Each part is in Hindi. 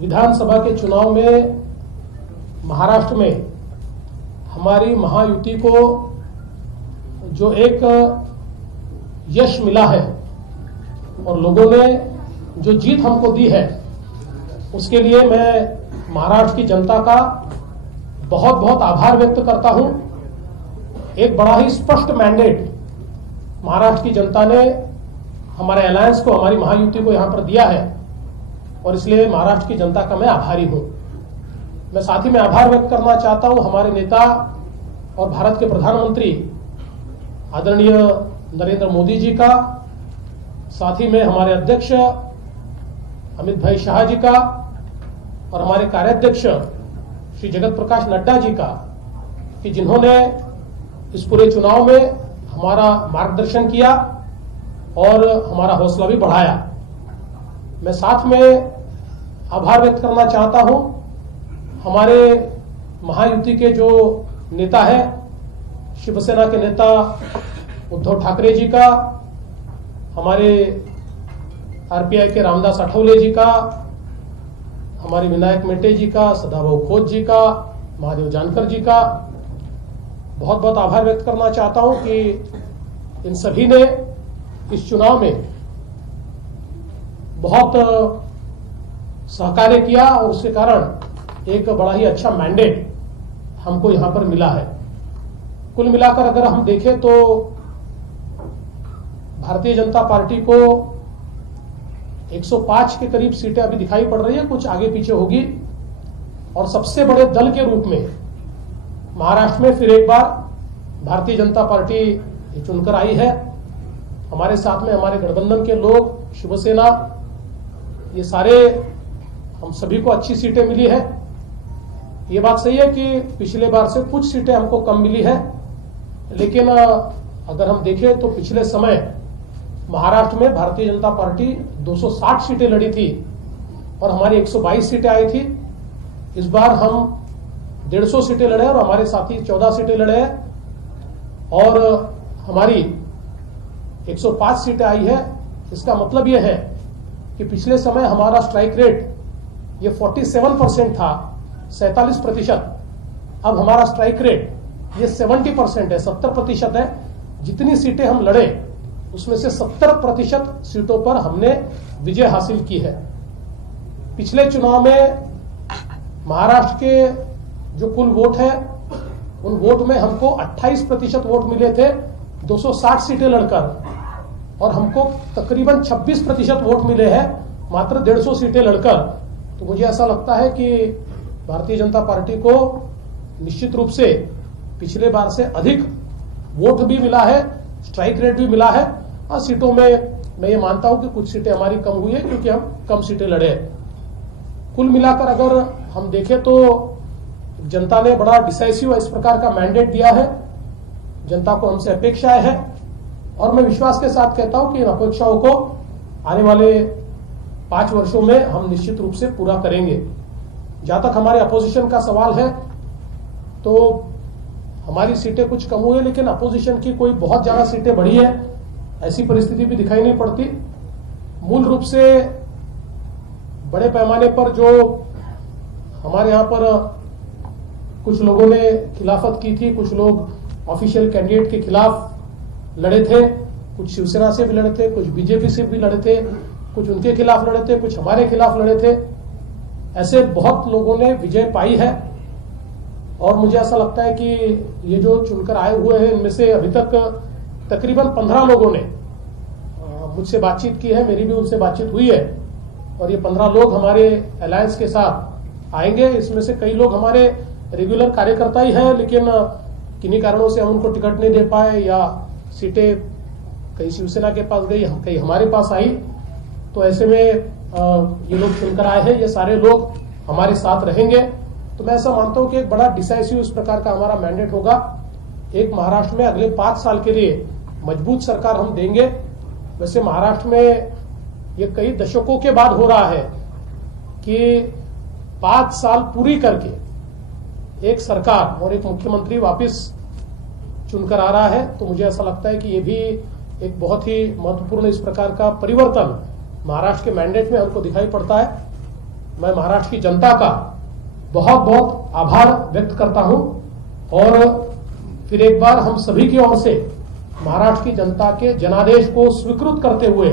विधानसभा के चुनाव में महाराष्ट्र में हमारी महायुति को जो एक यश मिला है और लोगों ने जो जीत हमको दी है, उसके लिए मैं महाराष्ट्र की जनता का बहुत बहुत आभार व्यक्त करता हूं। एक बड़ा ही स्पष्ट मैंडेट महाराष्ट्र की जनता ने हमारे अलायंस को, हमारी महायुति को यहां पर दिया है और इसलिए महाराष्ट्र की जनता का मैं आभारी हूं। मैं साथ ही में आभार व्यक्त करना चाहता हूं हमारे नेता और भारत के प्रधानमंत्री आदरणीय नरेंद्र मोदी जी का, साथ ही में हमारे अध्यक्ष अमित भाई शाह जी का और हमारे कार्याध्यक्ष श्री जगत प्रकाश नड्डा जी का, कि जिन्होंने इस पूरे चुनाव में हमारा मार्गदर्शन किया और हमारा हौसला भी बढ़ाया। मैं साथ में आभार व्यक्त करना चाहता हूं हमारे महायुति के जो नेता है, शिवसेना के नेता उद्धव ठाकरे जी का, हमारे आरपीआई के रामदास आठवले जी का, हमारे विनायक मेटे जी का, सदाभाऊ खोत जी का, महादेव जानकर जी का बहुत बहुत आभार व्यक्त करना चाहता हूं कि इन सभी ने इस चुनाव में बहुत सहकार्य किया और उसके कारण एक बड़ा ही अच्छा मैंडेट हमको यहां पर मिला है। कुल मिलाकर अगर हम देखें तो भारतीय जनता पार्टी को 105 के करीब सीटें अभी दिखाई पड़ रही है, कुछ आगे पीछे होगी, और सबसे बड़े दल के रूप में महाराष्ट्र में फिर एक बार भारतीय जनता पार्टी चुनकर आई है। हमारे साथ में हमारे गठबंधन के लोग, शिवसेना, ये सारे, हम सभी को अच्छी सीटें मिली है। ये बात सही है कि पिछले बार से कुछ सीटें हमको कम मिली है, लेकिन अगर हम देखें तो पिछले समय महाराष्ट्र में भारतीय जनता पार्टी 260 सीटें लड़ी थी और हमारी 122 सीटें आई थी। इस बार हम 150 सीटें लड़े और हमारे साथी 14 सीटें लड़े हैं और हमारी 105 सीटें आई है। इसका मतलब यह है कि पिछले समय हमारा स्ट्राइक रेट ये 47% था, 47%। अब हमारा स्ट्राइक रेट ये 70% है, 70% है। जितनी सीटें हम लड़े उसमें से 70% सीटों पर हमने विजय हासिल की है। पिछले चुनाव में महाराष्ट्र के जो कुल वोट है, उन वोट में हमको 28% वोट मिले थे 260 सीटें लड़कर, और हमको तकरीबन 26% वोट मिले हैं मात्र 150 सीटें लड़कर। तो मुझे ऐसा लगता है कि भारतीय जनता पार्टी को निश्चित रूप से पिछले बार से अधिक वोट भी मिला है, स्ट्राइक रेट भी मिला है, और सीटों में मैं ये मानता हूं कि कुछ सीटें हमारी कम हुई है क्योंकि हम कम सीटें लड़े। कुल मिलाकर अगर हम देखें तो जनता ने बड़ा डिसाइसिव इस प्रकार का मैंडेट दिया है। जनता को हमसे अपेक्षाएं है और मैं विश्वास के साथ कहता हूं कि इन अपेक्षाओं को आने वाले 5 वर्षों में हम निश्चित रूप से पूरा करेंगे। जहां तक हमारे अपोजिशन का सवाल है, तो हमारी सीटें कुछ कम हुई है, लेकिन अपोजिशन की कोई बहुत ज्यादा सीटें बढ़ी है ऐसी परिस्थिति भी दिखाई नहीं पड़ती। मूल रूप से बड़े पैमाने पर जो हमारे यहां पर कुछ लोगों ने खिलाफत की थी, कुछ लोग ऑफिशियल कैंडिडेट के खिलाफ लड़े थे, कुछ शिवसेना से भी लड़े थे, कुछ बीजेपी से भी लड़े थे, कुछ उनके खिलाफ लड़े थे, कुछ हमारे खिलाफ लड़े थे। ऐसे बहुत लोगों ने विजय पाई है और मुझे ऐसा लगता है कि ये जो चुनकर आए हुए हैं, इनमें से अभी तक तकरीबन 15 लोगों ने मुझसे बातचीत की है, मेरी भी उनसे बातचीत हुई है, और ये 15 लोग हमारे अलायंस के साथ आएंगे। इसमें से कई लोग हमारे रेगुलर कार्यकर्ता ही हैं, लेकिन किन्हीं कारणों से हम उनको टिकट नहीं दे पाए या सीटें कई शिवसेना के पास गई, कई हमारे पास आई। तो ऐसे में ये लोग चुनकर आए हैं, ये सारे लोग हमारे साथ रहेंगे। तो मैं ऐसा मानता हूं कि एक बड़ा डिसाइसिव इस प्रकार का हमारा मैंडेट होगा। एक महाराष्ट्र में अगले 5 साल के लिए मजबूत सरकार हम देंगे। वैसे महाराष्ट्र में ये कई दशकों के बाद हो रहा है कि 5 साल पूरी करके एक सरकार और एक मुख्यमंत्री वापस चुनकर आ रहा है। तो मुझे ऐसा लगता है कि ये भी एक बहुत ही महत्वपूर्ण इस प्रकार का परिवर्तन महाराष्ट्र के मैंडेट में हमको दिखाई पड़ता है। मैं महाराष्ट्र की जनता का बहुत बहुत आभार व्यक्त करता हूं और फिर एक बार हम सभी की ओर से महाराष्ट्र की जनता के जनादेश को स्वीकृत करते हुए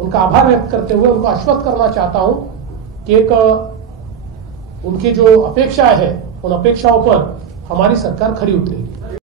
उनका आभार व्यक्त करते हुए उनको आश्वस्त करना चाहता हूं कि एक उनकी जो अपेक्षाएं है उन अपेक्षाओं पर हमारी सरकार खरी उतरेगी।